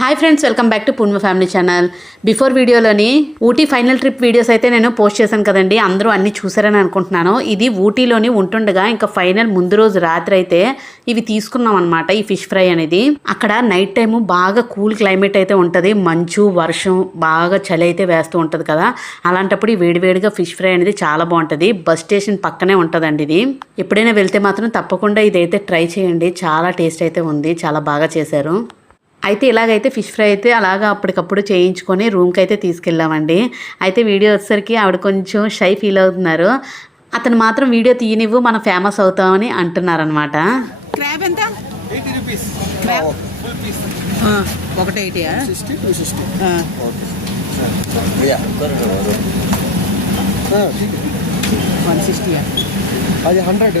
Hi friends welcome back to Purna family channel before వీడియోలోని Ooty final trip videos అయితే నేను post చేశాను కదండి. అందరూ అన్ని చూసారని అనుకుంటున్నాను. ఇది ఊటీలోని ఉంటుండగా ఇంకా ఫైనల్ ముందు రోజు రాత్రి అయితే ఇవి తీసుకున్నాం అనమాట ఈ ఫిష్ ఫ్రై అనేది. అక్కడ నైట్ టైము బాగా కూల్ క్లైమేట్ అయితే ఉంటుంది. మంచు వర్షం బాగా చలి అయితే వేస్తూ ఉంటుంది కదా. అలాంటప్పుడు ఈ వేడివేడిగా ఫిష్ ఫ్రై అనేది చాలా బాగుంటుంది. బస్ స్టేషన్ పక్కనే ఉంటుందండి ఇది. ఎప్పుడైనా వెళ్తే మాత్రం తప్పకుండా ఇదైతే ట్రై చేయండి. చాలా టేస్ట్ అయితే ఉంది. చాలా బాగా చేశారు. అయితే ఇలాగైతే ఫిష్ ఫ్రై అయితే అలాగా అప్పటికప్పుడు చేయించుకొని రూమ్కి అయితే తీసుకెళ్ళామండి. అయితే వీడియో వచ్చేసరికి ఆవిడ కొంచెం షై ఫీల్ అవుతున్నారు. అతను మాత్రం వీడియో తీయనివ్వు మనం ఫేమస్ అవుతామని అంటున్నారనమాట క్రాబ్ ఎంత? Eighty rupees. Crab? Full piece ఒకటి ఎయిటీయా సిక్స్టీ టూ సిక్స్టీ. వన్ సిక్స్టీయా అది హండ్రెడ్.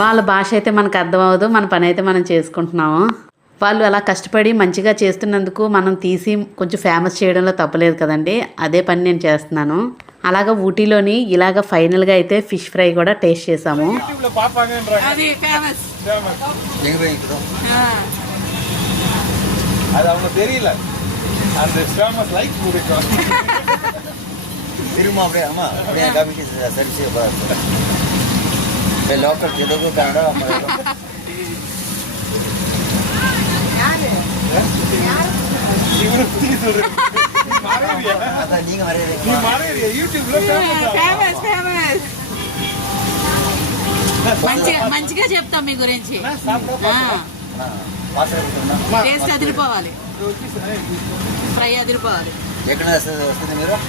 వాళ్ళ భాష అయితే మనకు అర్థం అవ్వదు మన పని అయితే మనం చేసుకుంటున్నాము. వాళ్ళు అలా కష్టపడి మంచిగా చేస్తున్నందుకు మనం తీసి కొంచెం ఫేమస్ చేయడంలో తప్పలేదు కదండి. అదే పని నేను చేస్తున్నాను. అలాగా ఊటీలోని ఇలాగ ఫైనల్గా అయితే ఫిష్ ఫ్రై కూడా టేస్ట్ చేసాము అది திரும்ப அப்படியே ஆமா அப்படியே காமிக்கு சரிச்சு லோக்கல் தெலுங்கு கன்னடா மலையாளம். இவரு புரிய சொல்றேன் மறைவியா அதான் நீங்க நீ வரையறீங்க மறைவியா யூடியூப்ல ஃபேமஸ் ఫేమస్ ఫేమస్ మంచిగా మంచిగా చెప్తాం మీ గురించి మాట్లాడుతున్నా టేస్ట్ అదిరిపోవాలి ఫ్రై అదిరిపోవాలి ఎక్కడ వస్తుంది వస్తుంది మీరు ఆ,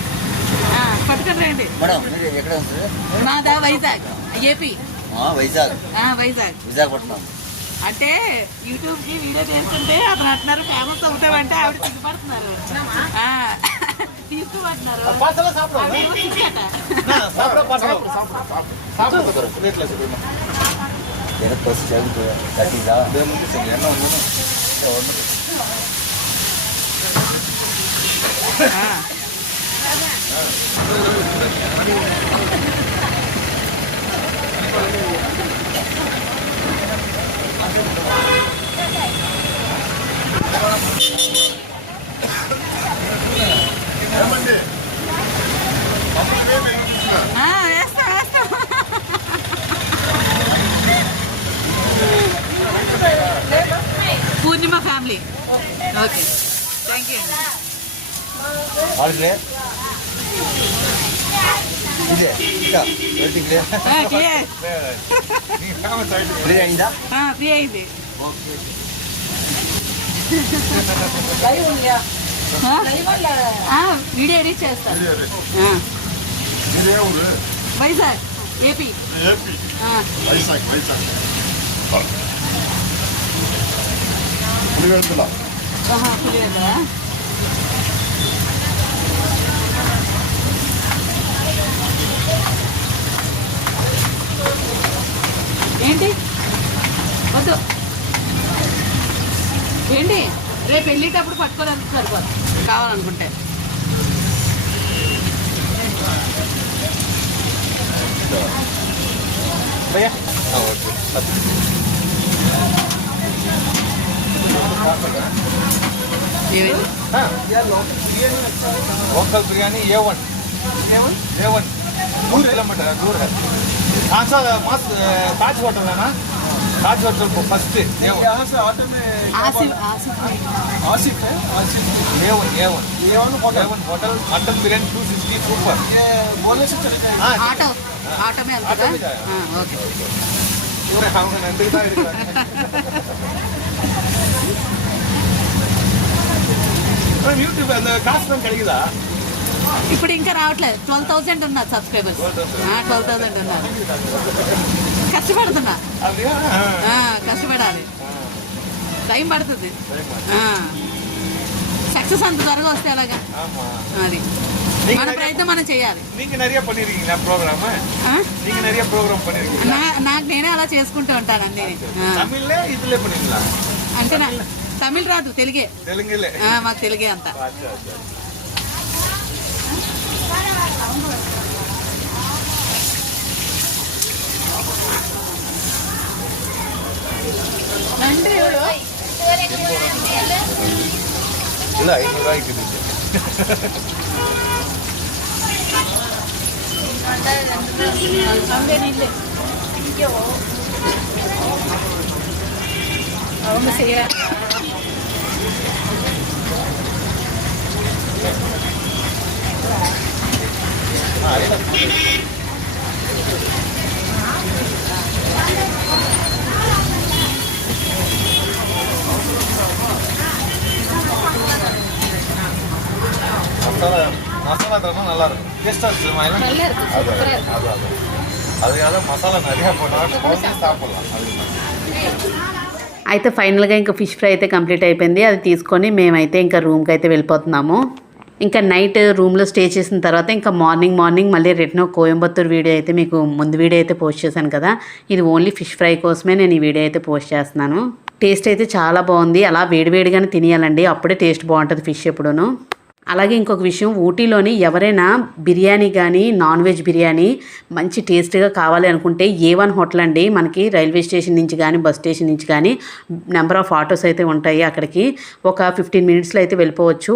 పట్టుకొని రండి. నాదా వైజాగ్ ఏపీ. ఆ, వైజాగ్. ఆ, వైజాగ్. విశాఖపట్నం. అంటే యూట్యూబ్కి వీడియో చేస్తుంటే అతను అంటున్నారు ఫేమస్ అవుతామంటే ఆవిడ సిగ్గుపడుతున్నారు. ఆ, Ah, okay. Thank you. What? 그래. 자, 열대 그래. 아, 그래. 그래 아니다? 아, 그래 이비. 라이브 올려. 라이브 올려. 아, video reach చేస్తా. Video reach. Vizag AP AP Vizag Vizag Pulivendula Pulivendula ఏంటి? వద్దు. ఏంటి? రేపు వెళ్ళేటప్పుడు పట్టుకోదాను సరిపోదు. కావాలనుకుంటే. Local biryani A one? A one? దూర్ వెళ్ళమంటారా దూర్ हाँ सर मस्त ताज होटल है ना ताज होटल को फर्स्ट ए वन यहाँ से होटल में आसिफ आसिफ आसिफ है Asif A one A one A one hotel A one hotel mutton biryani two sixty super ये बोले से चले जाए ऑटो ऑटो में ऑटो में जाए हाँ ओके पूरे हम नंदी का யூடியூப் அந்த காசு கிடைக்குதா ఇప్పుడు ఇంకా రావట్లేదు. ట్వెల్వ్ థౌసండ్ ఉన్నారు సబ్స్క్రైబర్స్. Twelve thousand. ఉన్నారు. కష్టపడుతున్నా. కష్టపడాలి. టైం పడుతుంది. సక్సెస్ అంత త్వరగా వస్తే అలాగా అది. మన ప్రయత్నం మనం చేయాలి. నాకు నేనే అలా చేసుకుంటూ ఉంటాను అన్ని. అంటే తమిళ. రాదు తెలుగే. మాకు తెలుగే అంతా. கிலோ ஐநூறுரூவாய்க்கு இருக்குது. அவங்க செய்யறாங்க. மசாலா மசாலா தரணும் நல்லா இருக்கும் டேஸ்டா இருக்குமா நல்லா இருக்கு அது அது அது அதுக்காக மசாலா நிறைய போட்டா குழந்தையும் சாப்பிடலாம் அது అయితే ఫైనల్గా ఇంకా ఫిష్ ఫ్రై అయితే కంప్లీట్ అయిపోయింది అది తీసుకొని మేమైతే ఇంకా రూమ్కి అయితే వెళ్ళిపోతున్నాము ఇంకా నైట్ రూమ్లో స్టే చేసిన తర్వాత ఇంకా మార్నింగ్ మార్నింగ్ మళ్ళీ రిటర్న్ కోయంబత్తూర్ వీడియో అయితే మీకు ముందు వీడియో అయితే పోస్ట్ చేశాను కదా ఇది ఓన్లీ ఫిష్ ఫ్రై కోసమే నేను ఈ వీడియో అయితే పోస్ట్ చేస్తున్నాను టేస్ట్ అయితే చాలా బాగుంది అలా వేడివేడిగానే తినేయాలండి అప్పుడే టేస్ట్ బాగుంటుంది ఫిష్ ఎప్పుడూను అలాగే ఇంకొక విషయం ఊటీలోని ఎవరైనా బిర్యానీ కానీ నాన్ వెజ్ బిర్యానీ మంచి టేస్ట్గా కావాలి అనుకుంటే ఏ వన్ హోటల్ అండి మనకి రైల్వే స్టేషన్ నుంచి కానీ బస్ స్టేషన్ నుంచి కానీ నెంబర్ ఆఫ్ ఆటోస్ అయితే ఉంటాయి అక్కడికి. ఒక ఫిఫ్టీన్ మినిట్స్లో అయితే వెళ్ళిపోవచ్చు.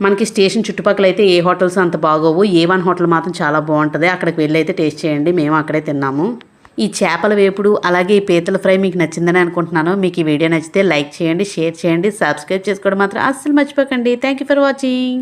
మనకి స్టేషన్ చుట్టుపక్కల అయితే ఏ హోటల్స్ అంత బాగోవు ఏ వన్ హోటల్ మాత్రం చాలా బాగుంటుంది. అక్కడికి వెళ్ళి అయితే టేస్ట్ చేయండి మేము అక్కడే తిన్నాము. ఈ చేపల వేపుడు అలాగే ఈ పీతల ఫ్రై మీకు నచ్చిందని అనుకుంటున్నాను. మీకు ఈ వీడియో నచ్చితే లైక్ చేయండి షేర్ చేయండి సబ్స్క్రైబ్ చేసుకోవడం మాత్రం అస్సలు మర్చిపోకండి. Thank you for watching